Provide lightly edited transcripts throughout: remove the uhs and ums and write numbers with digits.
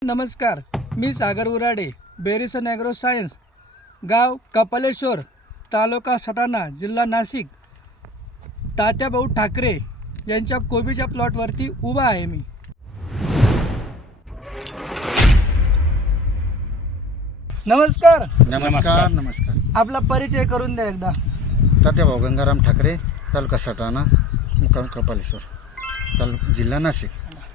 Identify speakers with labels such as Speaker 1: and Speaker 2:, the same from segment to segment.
Speaker 1: नमस्कार, मी सागर उराडे, बेरिसन agro science, गाव कपालेश्वर, तालुका सटाणा, जिल्हा नाशिक, तात्याभाऊ ठाकरे यांच्या कोबीच्या प्लॉटवरती उभा आहे मी. नमस्कार.
Speaker 2: नमस्कार. नमस्कार.
Speaker 1: आपला परिचय करून द्या एकदा.
Speaker 2: तात्याभाऊ गंगाराम ठाकरे, तालुका सटाणा, मुक्काम कपालेश्वर, जिल्हा नाशिक.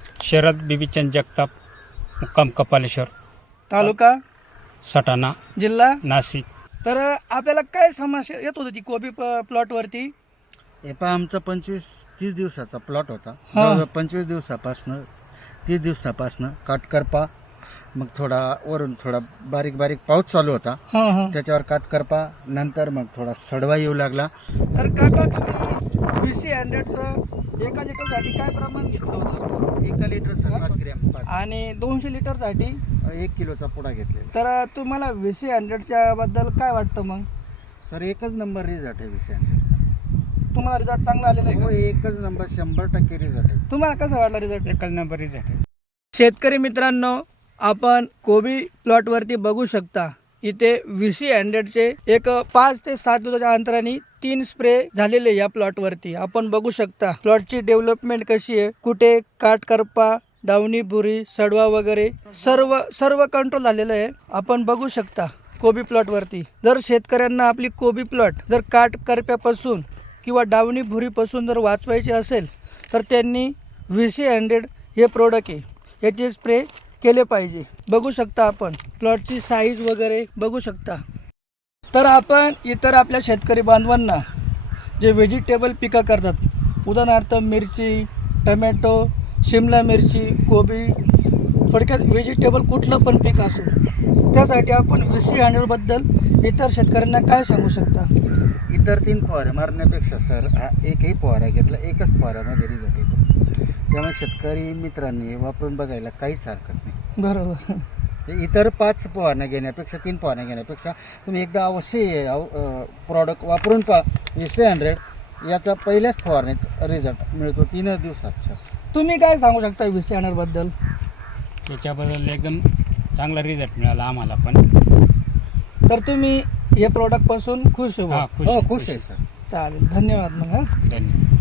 Speaker 3: शरद बिबीचंद जगताप, मुक्काम कपालेश्वर,
Speaker 1: तालुका
Speaker 3: सटाणा,
Speaker 1: जिल्हा
Speaker 3: नाशिक.
Speaker 1: तर आपल्याला काय समस्या येत होती ती कोबी प्लॉटवरती?
Speaker 2: हे पहा, आमचा 25-30 दिवसाचा प्लॉट होता.
Speaker 1: हा.
Speaker 2: जवळजवळ 25 दिवसापासनं 30 दिवसापासनं काटकरपा, मग थोडा वरून थोडा बारीक बारीक पाऊस चालू होता.
Speaker 1: हां हां.
Speaker 2: त्याच्यावर काटकरपा, नंतर मग थोडा सडवा येऊ लागला.
Speaker 1: तर काका, तुम्ही VC 100चं एका लिटरसाठी काय प्रमाण घेतलं होतं?
Speaker 2: 1 लिटर 5 ग्रॅम
Speaker 1: आणि 200 लिटरसाठी
Speaker 2: 1 किलोचा पुडा घेतलेला.
Speaker 1: तर तुम्हाला VC 100च्या बद्दल काय वाटतं मग?
Speaker 2: सर, एकच नंबर रिझल्ट आहे विषय.
Speaker 1: तुम्हाला रिझल्ट चांगला आलेला आहे
Speaker 2: हो,
Speaker 1: का?
Speaker 2: एकच नंबर, 100% रिझल्ट आहे.
Speaker 1: तुम्हाला कसा वाटला रिझल्ट?
Speaker 3: एकच नंबर रिझल्ट आहे.
Speaker 1: शेतकरी मित्रांनो, आपण कोबी प्लॉटवरती बघू शकता. इथे VC 100चे एक 5 ते 7 दिवसाच्या अंतराने 3 स्प्रे झालेले या प्लॉटवरती आपण बघू शकता. प्लॉटची डेव्हलपमेंट कशी आहे, कुठे काटकरपा, डावणी भुरी, सडवा वगैरे सर्व कंट्रोल झालेलं आहे. आपण बघू शकता कोबी प्लॉटवरती. जर शेतकऱ्यांना आपली कोबी प्लॉट जर काटकरप्यापासून किंवा डावणी भुरीपासून जर वाचवायची असेल तर त्यांनी VC 100 हे प्रोडक्ट आहे, याचे स्प्रे केले पाहिजे. बघू शकता आपण प्लॉटची साईज वगैरे बघू शकता. तर आपण इतर आपल्या शेतकरी बांधवांना जे व्हेजिटेबल पिकं करतात, उदाहरणार्थ मिरची, टमॅटो, शिमला मिरची, कोबी, थोडक्यात व्हेजिटेबल कुठलं पण पीक असो, त्यासाठी आपण VC 100बद्दल इतर शेतकऱ्यांना काय सांगू शकता?
Speaker 2: इतर 3 फवारे मारण्यापेक्षा सर हा एकही फवारा घेतला, एकच फवाऱ्यामध्ये रिझल्ट येतो. त्यामुळे शेतकरी मित्रांनी वापरून बघायला काहीच हरकत नाही.
Speaker 1: बरोबर.
Speaker 2: इतर 5 फवारण्या घेण्यापेक्षा, 3 फवारण्या घेण्यापेक्षा तुम्ही एकदा अवश्य प्रॉडक्ट वापरून पहा. VC 100 याचा पहिल्याच फवारणीत रिझल्ट मिळतो 3 दिवसात.
Speaker 1: तुम्ही काय सांगू शकता VC 100बद्दल?
Speaker 3: त्याच्याबद्दल एकदम चांगला रिझल्ट मिळाला आम्हाला पण.
Speaker 1: तर तुम्ही या प्रोडक्टपासून खुश हो?
Speaker 3: हा,
Speaker 2: हो, खुश आहे सर.
Speaker 1: चालेल, धन्यवाद. मग हां.
Speaker 3: धन्यवाद.